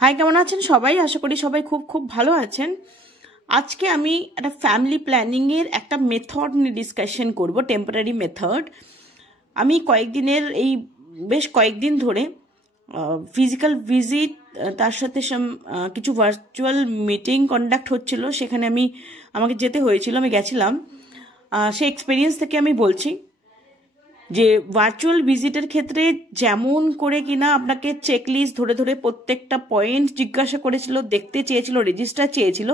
High, কেমন আছেন সবাই? আশা করি সবাই খুব খুব ভালো আছেন। আজকে আমি একটা ফ্যামিলি প্ল্যানিংয়ের একটা মেথড নিয়ে ডিসকাশন করব, টেম্পোরারি মেথড। আমি বেশ কয়েকদিন ধরে ফিজিক্যাল ভিজিট, তার সাথে কিছু ভার্চুয়াল মিটিং কন্ডাক্ট হচ্ছিল, সেখানে আমাকে যেতে হয়েছিল, আমি গেছিলাম। সেই এক্সপিরিয়েন্স থেকে আমি বলছি যে ভার্চুয়াল ভিজিটের ক্ষেত্রে যেমন করে কিনা আপনাকে চেকলিস্ট ধরে ধরে প্রত্যেকটা পয়েন্ট জিজ্ঞাসা করেছিল, দেখতে চেয়েছিল, রেজিস্টার চেয়েছিল,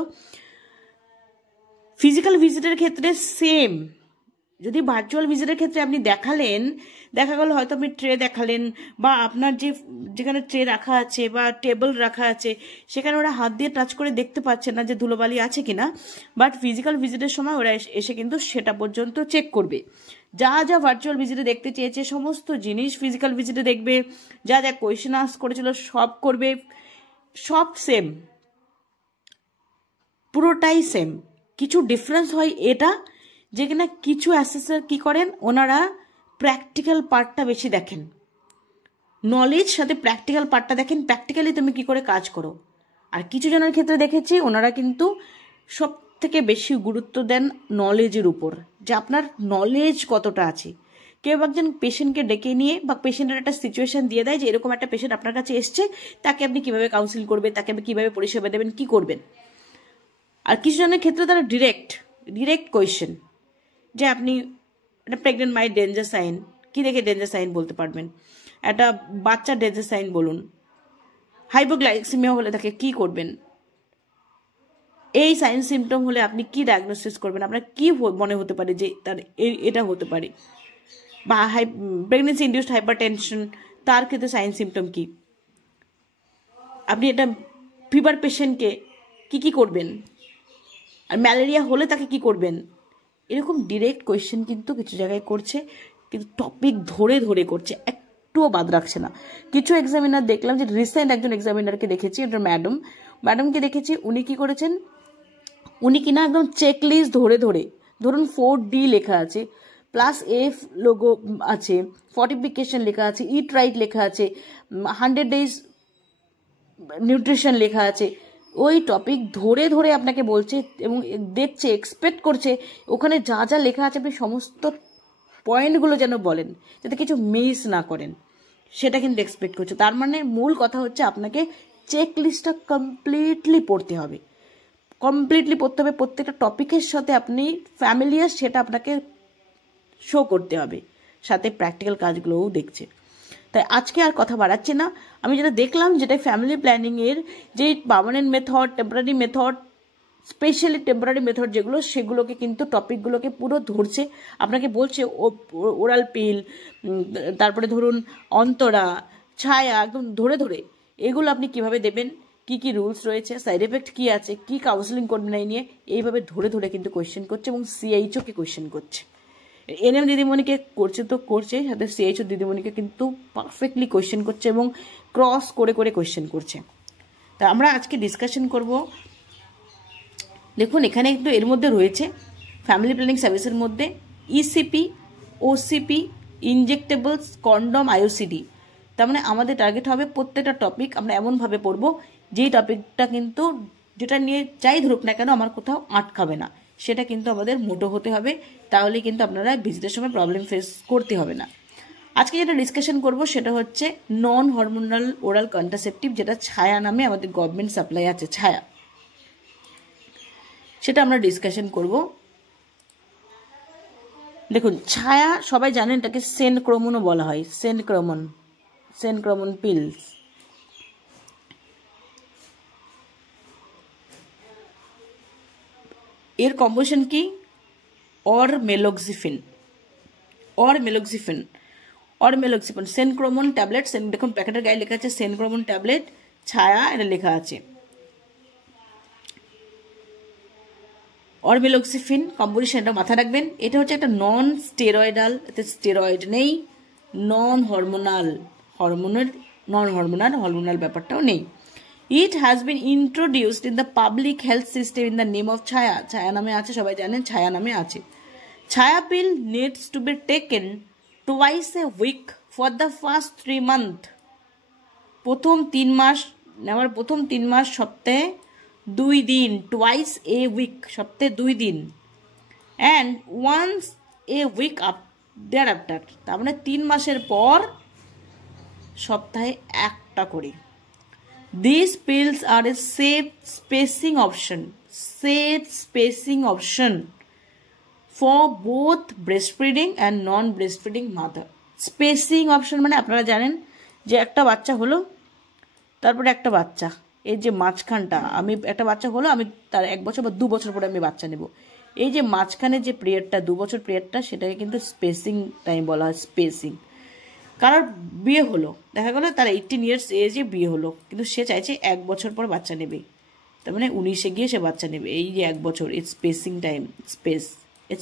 ফিজিক্যাল ভিজিটের ক্ষেত্রে সেম। যদি ভার্চুয়াল ভিজিটের ক্ষেত্রে আপনি দেখা গেল হয়তো আপনি ট্রে দেখালেন, বা আপনার যেখানে ট্রে রাখা আছে বা টেবিল রাখা আছে সেখানে ওরা হাত দিয়ে টাচ করে দেখতে পাচ্ছে না যে ধুলোবালি আছে কিনা, বাট ফিজিক্যাল ভিজিটের সময় ওরা এসে কিন্তু সেটা পর্যন্ত চেক করবে। যা যা ভার্চুয়াল ভিজিটে দেখতে চেয়েছে সমস্ত জিনিস ফিজিক্যাল ভিজিটে দেখবে, যা যা কোয়েশ্চেন আস্ক করেছিল সব করবে, সব সেম, পুরোটাই সেম। কিছু ডিফারেন্স হয় এটা যে কিনা কিছু অ্যাসেসর কি করেন, ওনারা প্র্যাকটিক্যাল পার্টটা বেশি দেখেন, নলেজ সাথে প্র্যাকটিক্যাল পার্টটা দেখেন, প্র্যাকটিক্যালি তুমি কি করে কাজ করো। আর কিছু জনের ক্ষেত্রে দেখেছি ওনারা কিন্তু সব থেকে বেশি গুরুত্ব দেন নলেজের উপর, যে আপনার নলেজ কতটা আছে। কেউ একজন পেশেন্টকে ডেকে নিয়ে বা পেশেন্টের একটা সিচুয়েশন দিয়ে দেয় যে এরকম একটা পেশেন্ট আপনার কাছে এসছে, তাকে আপনি কিভাবে কাউন্সিল করবেন, তাকে আপনি কিভাবে পরিষেবা দেবেন, কি করবেন। আর কিছু জনের ক্ষেত্রে তারা ডিরেক্ট কোয়েশ্চেন, যে আপনি একটা প্রেগনেন্ট মায়ের ডেঞ্জার সাইন, কি দেখে ডেঞ্জার সাইন বলতে পারবেন, একটা বাচ্চার ডেঞ্জার সাইন বলুন, হাইপোগ্লাইসেমিয়া হলে তাকে কি করবেন, এই সাইন সিমটম হলে আপনি কি ডায়াগনোসিস করবেন, আপনার কি মনে হতে পারে যে তার এটা হতে পারে, বা প্রেগনেন্সি ইনডিউসড হাইপারটেনশন, তার ক্ষেত্রে সাইন সিমটম কি, আপনি এটা ফিভার পেশেন্টকে কি করবেন, আর ম্যালেরিয়া হলে তাকে কি করবেন। এরকম ডিরেক্ট কোয়েশ্চেন কিন্তু কিছু জায়গায় করছে, কিন্তু টপিক ধরে ধরে করছে, একটুও বাদ রাখছে না। কিছু এক্সামিনার দেখলাম, যে রিসেন্ট একজন এক্সামিনারকে দেখেছি, একটা ম্যাডামকে দেখেছি, উনি কি করেছেন, উনি কিনা একদম চেকলিস্ট ধরে ধরে, ধরুন 4D লেখা আছে, প্লাস এফ লোগো আছে, ফর্টিফিকেশন লেখা আছে, ইট রাইট লেখা আছে, 100 days নিউট্রিশন লেখা আছে, ওই টপিক ধরে ধরে আপনাকে বলছে এবং দেখছে, এক্সপেক্ট করছে ওখানে যা যা লেখা আছে আপনি সমস্ত পয়েন্টগুলো যেন বলেন, যাতে কিছু মিস না করেন, সেটা কিন্তু এক্সপেক্ট করছে। তার মানে মূল কথা হচ্ছে আপনাকে চেক লিস্টটা কমপ্লিটলি পড়তে হবে, প্রত্যেকটা টপিকের সাথে আপনি ফ্যামিলিয়ার, সেটা আপনাকে শো করতে হবে, সাথে প্র্যাকটিক্যাল কাজগুলোও দেখছে। তাই আজকে আর কথা বাড়াচ্ছি না, আমি যেটা দেখলাম, যেটা ফ্যামিলি প্ল্যানিংয়ের যে permanent method, temporary method, specially temporary method যেগুলো, সেগুলোকে কিন্তু টপিকগুলোকে পুরো ধরছে, আপনাকে বলছে ওরাল পিল, তারপরে ধরুন অন্তরা, ছায়া, একদম ধরে ধরে এগুলো আপনি কিভাবে দেবেন, কি রুলস রয়েছে, সাইড এফেক্ট কি আছে, কি কাউন্সেলিং করবেন এই নিয়ে, এইভাবে ধরে ধরে কিন্তু কোয়েশ্চেন করছে, এবং সিএইচওকে কোয়েশ্চেন করছে। এনএম দিদিমণিকে করছে, সাথে সিএইচও দিদিমণিকে কিন্তু পারফেক্টলি কোয়েশ্চেন করছে এবং ক্রস করে করে কোয়েশ্চেন করছে। তা আমরা আজকে ডিসকাশন করব। দেখুন, এখানে একটু এর মধ্যে রয়েছে ফ্যামিলি প্ল্যানিং সার্ভিসের মধ্যে ইসিপি, ওসিপি, ইনজেক্টেবলস, কন্ডম, আইওসিডি। তার মানে আমাদের টার্গেট হবে প্রত্যেকটা টপিক আমরা এমনভাবে পড়বো যেই টপিকটা কিন্তু, যেটা নিয়ে যাই ধরুক না কেন আমার কোথাও আটকাবে না, সেটা কিন্তু আমাদের মোটো হতে হবে, তাহলে কিন্তু আপনারা ভিজিটের সময় প্রবলেম ফেস করতে হবে না। আজকে যেটা ডিসকাশন করব সেটা হচ্ছে নন হরমোনাল ওরাল কন্ট্রাসেপটিভ, যেটা ছায়া নামে আমাদের গভর্নমেন্ট সাপ্লাই আছে, ছায়া, সেটা আমরা ডিসকাশন করব। দেখুন, ছায়া সবাই জানেন, এটাকে সেনক্রোমনও বলা হয়, সেনক্রোমন পিলস। এর কম্পোজিশন কি, অরমেলোক্সিফিন, সেনক্রোমন ট্যাবলেট, দেখুন প্যাকেটের গায়ে লেখা আছে সেনক্রোমন ট্যাবলেট, ছায়া, এটা লেখা আছে। অরমেলোক্সিফিন কম্পোজিশন, এটা মাথায় রাখবেন। এটা হচ্ছে একটা নন স্টেরয়েডাল, এতে স্টেরয়েড নেই, নন হরমোনাল ব্যাপারটাও নেই। It has been introduced in the public health system in the name of ছায়া, ছায়া নামে আছে, সবাই জানেন ছায়া নামে আছে। Chhaya pill needs to be taken twice a week for the first 3 months, প্রথম 3 মাস নেওয়ার প্রথম 3 মাস সপ্তাহে 2 দিন, টুয়াইস এ উইক, সপ্তাহে 2 দিন, and once a week up thereafter, তার মানে 3 মাসের পর সপ্তাহে একটা করে। These pills are a safe spacing option for both breastfeeding and non-breastfeeding mother. Spacing option মানে আপনারা জানেন যে একটা বাচ্চা হলো, তারপরে একটা বাচ্চা, এই যে মাঝখানটা, আমি একটা বাচ্চা হলো, আমি তার 1 বছর বা 2 বছর পরে আমি বাচ্চা নেব, এই যে মাঝখানে যে পিরিয়ডটা 2 বছর পিরিয়ডটা, সেটাকে কিন্তু স্পেসিং টাইম বলা হয়। স্পেসিং, কারোর বিয়ে হলো, দেখা গেলো তার 18 ইয়ার্স এজে বিয়ে হলো, কিন্তু সে চাইছে 1 বছর পর বাচ্চা নেবে, তার মানে 19-এ গিয়ে সে বাচ্চা নেবে, এই যে 1 বছর, ইটস স্পেসিং টাইম,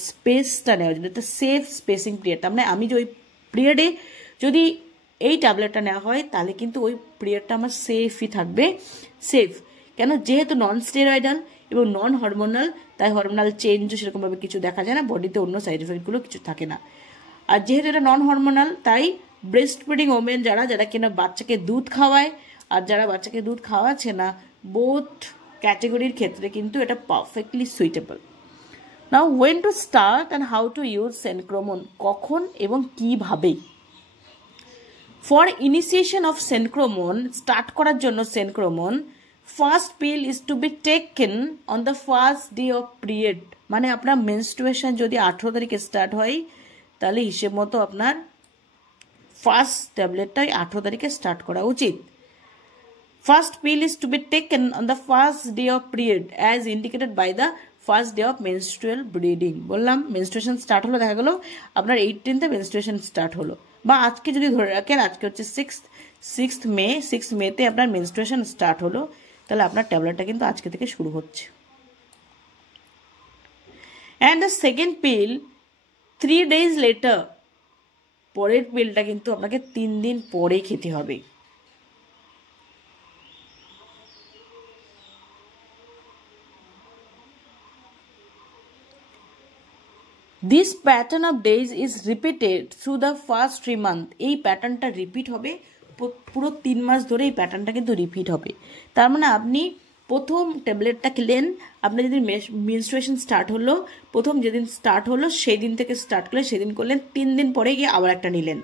স্পেসটা নেওয়ার জন্য, একটা সেফ স্পেসিং পিরিয়ড। তার মানে আমি যে ওই পিরিয়ডে যদি এই ট্যাবলেটটা নেওয়া হয়, তাহলে কিন্তু ওই পিরিয়ডটা আমার সেফই থাকবে। সেফ কেন? যেহেতু নন স্টেরয়েডাল এবং নন হরমোনাল, তাই হরমোনাল চেঞ্জও সেরকমভাবে কিছু দেখা যায় না, বডিতে অন্য সাইড এফেক্টগুলো কিছু থাকে না। আর যেহেতু এটা নন হরমোনাল, তাই ব্রেস্ট ফিডিং ওমেন যারা কিনা বাচ্চাকে দুধ খাওয়ায় আর যারা বাচ্চাকে দুধ খাওয়াচ্ছে না, বোথ ক্যাটেগরির ক্ষেত্রে কিন্তু এটা perfectly suitable. Now when to start and how to use Centchroman, কখন এবং কীভাবে। For initiation of Centchroman, start করার জন্য Centchroman, first pill is to be taken on the first day of period. মানে আপনার মেনস্ট্রুয়েশন যদি 18 তারিখে স্টার্ট হয়, তাহলে হিসেব মতো আপনার ফার্স্ট ট্যাবলেটটাই 18 তারিখে স্টার্ট করা উচিত। First pill is to be taken on the first day of period as indicated by the first day of menstrual bleeding. বললাম মেনস্ট্রুয়েশন স্টার্ট হলো, দেখা গেলো আপনার 18তে মেনস্ট্রুয়েশন স্টার্ট হলো, বা আজকে যদি ধরে রাখেন আজকে হচ্ছে 6 মেতে আপনার মেনস্ট্রুয়েশন স্টার্ট হলো, তাহলে আপনার ট্যাবলেটটা কিন্তু আজকে থেকে শুরু হচ্ছে। And the second pill 3 days later, পরের পিলটা কিন্তু আপনাকে 3 দিন পরে খেতে হবে। This pattern of days is repeated through the first 3 months। এই প্যাটার্নটা রিপিট হবে পুরো 3 মাস ধরে, এই প্যাটার্নটা কিন্তু রিপিট হবে। তার মানে আপনি প্রথম ট্যাবলেটটা খেলেন, আপনার যেদিন মেনস্ট্রুয়েশন স্টার্ট হলো, প্রথম যেদিন স্টার্ট হলো সেই দিন থেকে স্টার্ট করলেন, সেদিন করলেন, 3 দিন পরে গিয়ে আবার একটা নিলেন।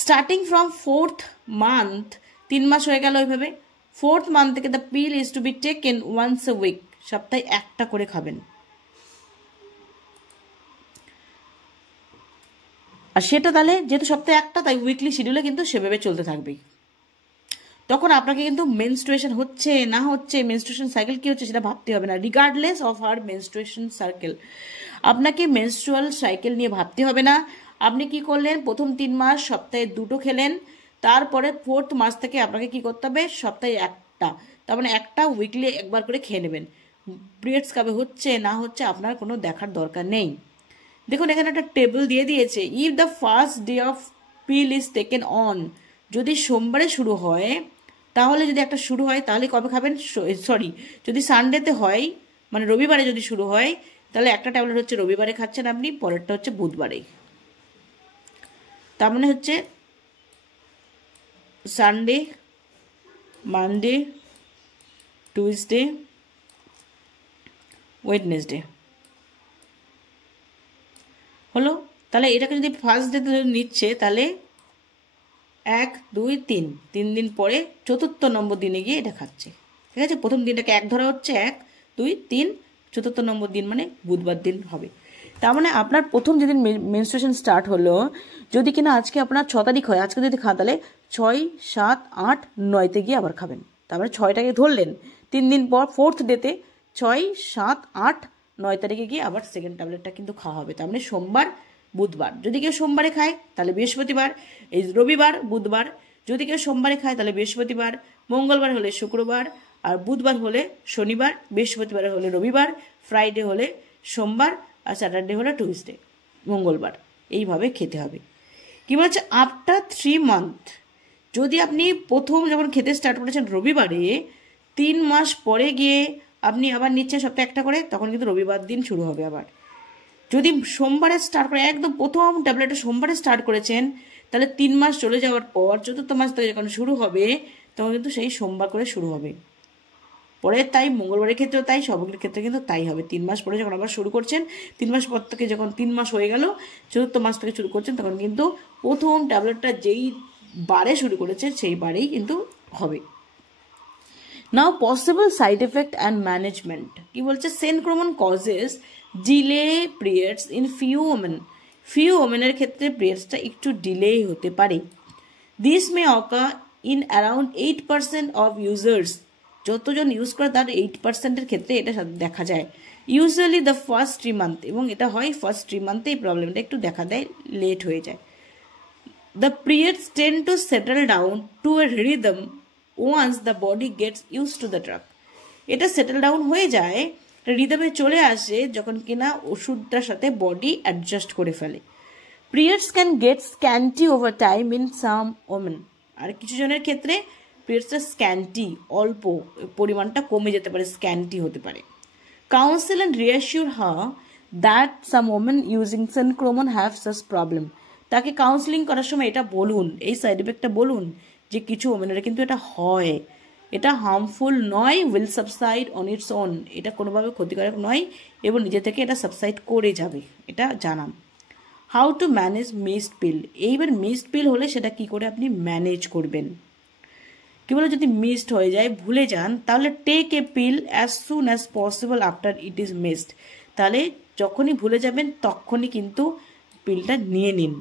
স্টার্টিং ফ্রম 4th month, 3 মাস হয়ে গেল ওইভাবে, 4th month থেকে the pill is to be taken once a week, সপ্তাহে একটা করে খাবেন। আর সেটা তাহলে যেহেতু সপ্তাহে একটা, তাই উইকলি শিডিউলে কিন্তু সেভাবে চলতে থাকবে। তখন আপনাকে কিন্তু মেনস্ট্রুয়েশন হচ্ছে না হচ্ছে, মেনস্ট্রুয়েশন সাইকেল কী হচ্ছে সেটা ভাবতে হবে না, রিগার্ডলেস অফ আর মেনস্ট্রুয়েশন সাইকেল। আপনাকে মেনস্ট্রুয়াল সাইকেল নিয়ে ভাবতে হবে না। আপনি কি করলেন, প্রথম 3 মাস সপ্তাহে 2টো খেলেন, তারপরে 4th মাস থেকে আপনাকে কি করতে হবে, সপ্তাহে একটা, তার মানে একটা উইকলি একবার করে খেয়ে নেবেন। পিরিয়ডস কবে হচ্ছে না হচ্ছে আপনার কোনো দেখার দরকার নেই। দেখুন এখানে একটা টেবিল দিয়ে দিয়েছে, if the first day of pill is taken on, যদি সোমবারে শুরু হয়, তাহলে যদি একটা শুরু হয় তাহলে কবে খাবেন, সরি যদি সানডেতে হয়, মানে রবিবারে যদি শুরু হয়, তাহলে একটা ট্যাবলেট হচ্ছে রবিবারে খাচ্ছেন আপনি, পরেরটা হচ্ছে বুধবারে। তার মানে হচ্ছে সানডে, মানডে, টুইসডে, ওয়েডনেসডে হলো। তাহলে এটাকে যদি ফার্স্ট ডেতে নিচ্ছে, তাহলে 1, 2, 3 দিন পরে 4th নম্বর দিনে গিয়ে এটা খাচ্ছে। ঠিক আছে, প্রথম দিনটাকে 1 ধরা হচ্ছে, 1, 2, 3, 4th নম্বর দিন মানে বুধবার দিন হবে। তার মানে আপনার প্রথম যেদিন মেনস্ট্রুয়েশন স্টার্ট হলো, যদি কিনা আজকে আপনার 6 তারিখ হয়, আজকে যদি খান তাহলে 6, 7, 8, 9তে গিয়ে আবার খাবেন। তারপরে 6টাকে ধরলেন, 3 দিন পর 4th ডেতে 6, 7, 8, 9 তারিখে গিয়ে আবার সেকেন্ড ট্যাবলেটটা কিন্তু খাওয়া হবে। তার মানে সোমবার, বুধবার। যদি কেউ সোমবারে খায় তাহলে বৃহস্পতিবার, এই রবিবার, বুধবার। যদি কেউ সোমবারে খায় তাহলে বৃহস্পতিবার, মঙ্গলবার হলে শুক্রবার, আর বুধবার হলে শনিবার, বৃহস্পতিবার হলে রবিবার, ফ্রাইডে হলে সোমবার, আর স্যাটারডে হলে টুইসডে, মঙ্গলবার। এইভাবে খেতে হবে। কি বলছে, আফটার 3 months, যদি আপনি প্রথম যখন খেতে স্টার্ট করেছেন রবিবারে, 3 মাস পরে গিয়ে আপনি আবার নিচ্ছেন সপ্তাহে একটা করে, তখন কিন্তু রবিবার দিন শুরু হবে আবার। যদি সোমবারে স্টার্ট করে, একদম প্রথম ট্যাবলেটটা সোমবারে স্টার্ট করেছেন, তাহলে 3 মাস চলে যাওয়ার পর 4th মাস থেকে যখন শুরু হবে তখন কিন্তু সেই সোমবার করে শুরু হবে। পরে তাই মঙ্গলবারের ক্ষেত্রেও তাই, সবগুলির ক্ষেত্রে কিন্তু তাই হবে। 3 মাস পরে যখন আবার শুরু করছেন, 3 মাস পর থেকে যখন 3 মাস হয়ে গেল, 4th মাস থেকে শুরু করছেন, তখন কিন্তু প্রথম ট্যাবলেটটা যেই বারে শুরু করেছে সেই বারেই কিন্তু হবে। Now possible side effect and management কি বলছে, Centchroman causes delay periods in few ওমেনের ক্ষেত্রে পিরিয়ডসটা একটু ডিলে হতে পারে। This may occur in around 8% of users, যতজন ইউজ করে তার 8%-এর ক্ষেত্রে এটা দেখা যায়। ইউজুয়ালি দ্য ফার্স্ট 3 মান্থ, এবং এটা হয় ফার্স্ট 3 মান্থে এই প্রবলেমটা একটু দেখা দেয়, লেট হয়ে যায়। The periods tend to settle down to a rhythm once the body gets used to the drug. এটা সেটেল ডাউন হয়ে যায়, রিদমে চলে আসে যখন কিনা ওষুধটার সাথে বডি অ্যাডজাস্ট করে ফেলে। Periods can get scanty over time in some women, আর কিছু জনের ক্ষেত্রে পিরিয়ডসটা স্ক্যান্টি, অল্প পরিমাণটা কমে যেতে পারে, স্ক্যান্টি হতে পারে। Counsel and reassure her that some women using centchroman have such problem, তাকে কাউন্সিলিং করার সময় এটা বলুন, এই সাইড এফেক্টটা বলুন যে কিছু ওমেনেরা কিন্তু এটা হয়, এটা হার্মফুল নয়, will subside on its own, এটা কোনোভাবে ক্ষতিকারক নয় এবং নিজে থেকে এটা সাবসাইড করে যাবে, এটা জানান। হাউ টু ম্যানেজ মিসড পিল, এইবার মিসড পিল হলে সেটা কি করে আপনি ম্যানেজ করবেন। কি বলে, যদি মিসড হয়ে যায়, ভুলে যান, তাহলে take a pill as soon as possible after it is missed, তাহলে যখনই ভুলে যাবেন তখনই কিন্তু পিলটা নিয়ে নিন।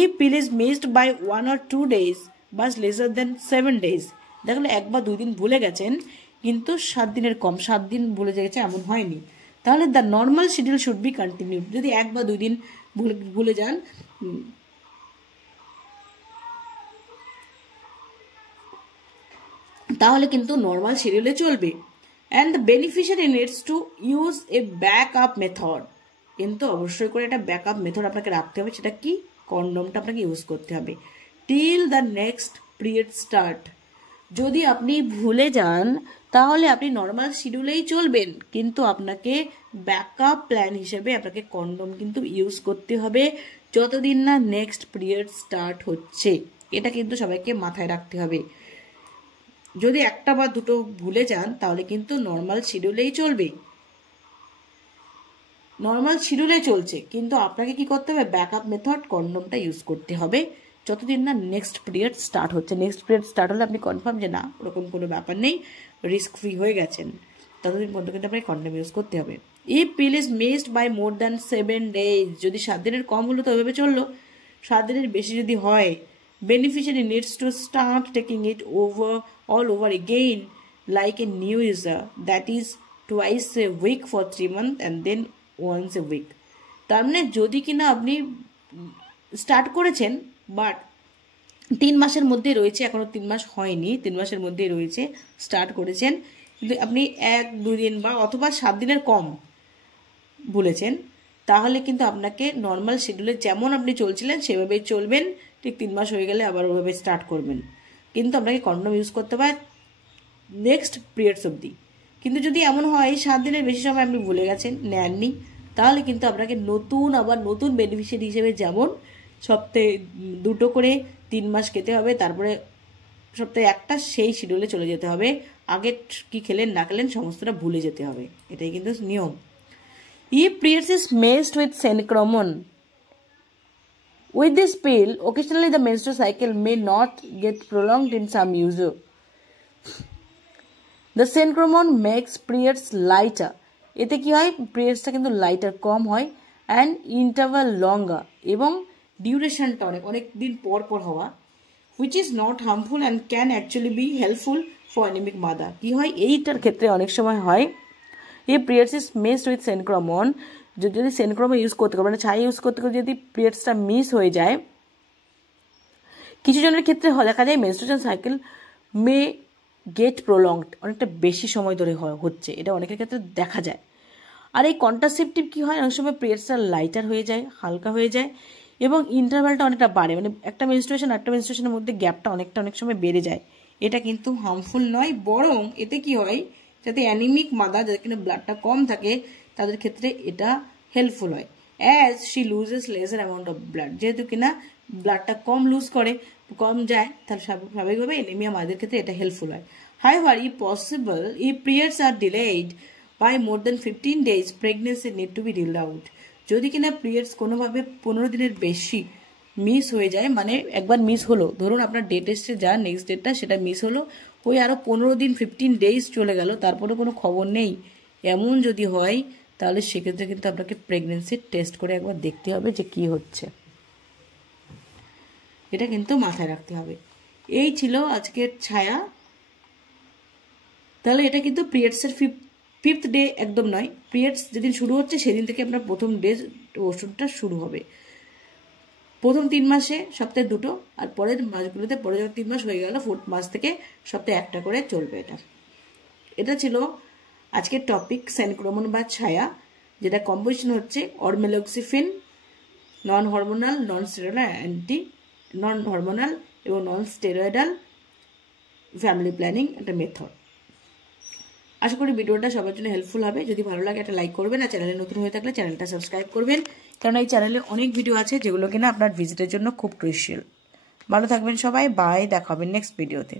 If pill is missed by 1 or 2 days but lesser than 7 days, দেখলে 1 বা 2 দিন ভুলে গেছেন কিন্তু 7 দিনের কম, 7 দিন ভুলে গেছে এমন হয়নি, তাহলে the normal schedule should be continued. যদি 1 বা 2 দিন ভুলে যান তাহলে কিন্তু নর্মাল শিডিউলে চলবে। And the beneficiary needs to use a backup method, কিন্তু অবশ্যই করে একটা ব্যাকআপ মেথড আপনাকে রাখতে হবে, সেটা কি, কন্ডমটা আপনাকে ইউজ করতে হবে till the next period start. যদি আপনি ভুলে যান তাহলে আপনি নর্মাল শিডিউলেই চলবেন, কিন্তু আপনাকে ব্যাকআপ প্ল্যান হিসেবে আপনাকে কন্ডম কিন্তু ইউজ করতে হবে যতদিন না নেক্সট পিরিয়ড স্টার্ট হচ্ছে, এটা কিন্তু সবাইকে মাথায় রাখতে হবে। যদি 1টা বা 2টো ভুলে যান তাহলে কিন্তু নর্মাল শিডিউলেই চলবে, নর্মাল শিডিউলে চলছে, কিন্তু আপনাকে কি করতে হবে, ব্যাকআপ মেথড কন্ডমটা ইউজ করতে হবে যতদিন না নেক্সট পিরিয়ড স্টার্ট হচ্ছে। নেক্সট পিরিয়ড স্টার্ট হলে আপনি কনফার্ম যে না ওরকম কোনো ব্যাপার নেই, রিস্ক ফ্রি হয়ে গেছেন, ততদিন পর্যন্ত কিন্তু আপনাকে কন্ডম ইউজ করতে হবে। If pill is missed by more than 7 days, যদি 7 দিনের কম হলো তো ওইভাবে চললো, 7 দিনের বেশি যদি হয়, beneficiary needs to start taking it all over again like a new user, that is twice a week for 3 months and then once a week। তার মানে যদি কিনা আপনি স্টার্ট করেছেন বাট 3 মাসের মধ্যে রয়েছে, এখনো 3 মাস হয়নি, 3 মাসের মধ্যে রয়েছে, স্টার্ট করেছেন কিন্তু আপনি 1-2 দিন বা অথবা 7 দিনের কম ভুলেছেন, তাহলে কিন্তু আপনাকে নর্মাল শিডিউলে যেমন আপনি চলছিলেন সেভাবেই চলবেন, ঠিক 3 মাস হয়ে গেলে আবার ওইভাবে স্টার্ট করবেন, কিন্তু আপনাকে কন্ডম ইউজ করতে হবে নেক্সট পিরিয়ডস অবধি। কিন্তু যদি এমন হয় 7 দিনের বেশি সময় আপনি ভুলে গেছেন, নেননি, তাহলে কিন্তু আপনাকে আবার নতুন বেনিফিশিয়ারি হিসেবে যেমন সপ্তাহে 2টো করে 3 মাস খেতে হবে, তারপরে সপ্তাহে 1টা সেই শিডিউলে চলে যেতে হবে, আগে কি খেলেন না খেলেন সমস্তটা ভুলে যেতে হবে, এটাই কিন্তু নিয়ম। If periods is messed with senchromon, with this pill, occasionally the menstrual cycle may not get prolonged in some user. The senchromon makes periods lighter. এতে কি হয়, পিরিয়ডসটা কিন্তু লাইটার, কম হয়, অ্যান্ড ইন্টারভাল লঙ্গার, এবং ডিউরেশনটা অনেক দিন পর হওয়া, which is not harmful and can actually be helpful for anemic mother। কি হয়, এইটার ক্ষেত্রে অনেক সময় হয়, এই পিরিয়ডস ইজ মিসড উইথ সেনক্রোমন, যদি সেনক্রোমন ইউজ করতে পারবে না, ছাই ইউজ করতে যদি পিরিয়ডসটা মিস হয়ে যায়, কিছু জনের ক্ষেত্রে দেখা যায় menstruation cycle may get prolonged, অনেকটা বেশি সময় ধরে হচ্ছে, এটা অনেকের ক্ষেত্রে দেখা যায়। আর এই কন্ট্রাসেপটিভ কি হয়, অনেক সময় পিরিয়ডসটা লাইটার হয়ে যায়, হালকা হয়ে যায়, এবং ইন্টারভ্যালটা অনেকটা বাড়ে, মানে একটা মেনস্ট্রুয়েশনের মধ্যে গ্যাপটা অনেক সময় বেড়ে যায়। এটা কিন্তু হার্মফুল নয়, বরং এতে কি হয়, যাতে অ্যানিমিক মাদার, যাদের কিনা ব্লাডটা কম থাকে তাদের ক্ষেত্রে এটা হেল্পফুল হয়, as she loses lesser amount of blood, যেহেতু কিনা ব্লাডটা কম লুজ করে, কম যায়, তাহলে স্বাভাবিকভাবে এনিমিয়া মাদের ক্ষেত্রে এটা হেল্পফুল হয়। However, if possible, if periods are delayed by more than 15 days, pregnancy need to be ruled out. যদি কিনা পিরিয়ডস কোনোভাবে 15 দিনের বেশি মিস হয়ে যায়, মানে একবার মিস হলো, ধরুন আপনার ডেট এসছে যা নেক্সট ডেটটা সেটা মিস হলো, ওই আরও 15 দিন 15 ডেজ চলে গেল, তারপরে কোনো খবর নেই, এমন যদি হয় তাহলে সেক্ষেত্রে কিন্তু আপনাকে প্রেগনেন্সির টেস্ট করে একবার দেখতে হবে যে কি হচ্ছে, এটা কিন্তু মাথায় রাখতে হবে। এই ছিল আজকের ছায়া। তাহলে এটা কিন্তু পিরিয়ডসের ফিফথ ডে একদম নয়, পিরিয়ডস যেদিন শুরু হচ্ছে সেদিন থেকে আপনার প্রথম ডে ওষুধটা শুরু হবে। প্রথম 3 মাসে সপ্তাহে 2টো, আর পরের মাসগুলোতে, পরে যখন 3 মাস হয়ে গেল 4th মাস থেকে সপ্তাহে 1টা করে চলবে। এটা ছিল আজকের টপিক, সেনক্রোমন বা ছায়া, যেটা কম্পোজিশন হচ্ছে অরমেলক্সিফিন, নন হরমোনাল, নন হরমোনাল এবং নন স্টেরয়েডাল ফ্যামিলি প্ল্যানিং একটা মেথড। আশা করি ভিডিওটা সবার জন্য হেল্পফুল হবে। যদি ভালো লাগে একটা লাইক করবেন, আর চ্যানেলে নতুন হয়ে থাকলে চ্যানেলটা সাবস্ক্রাইব করবেন, কারণ এই চ্যানেলে অনেক ভিডিও আছে যেগুলো কিনা আপনার ভিজিটের জন্য খুব ক্রুশিয়াল। ভালো থাকবেন সবাই, বাই, দেখা হবে নেক্সট ভিডিওতে।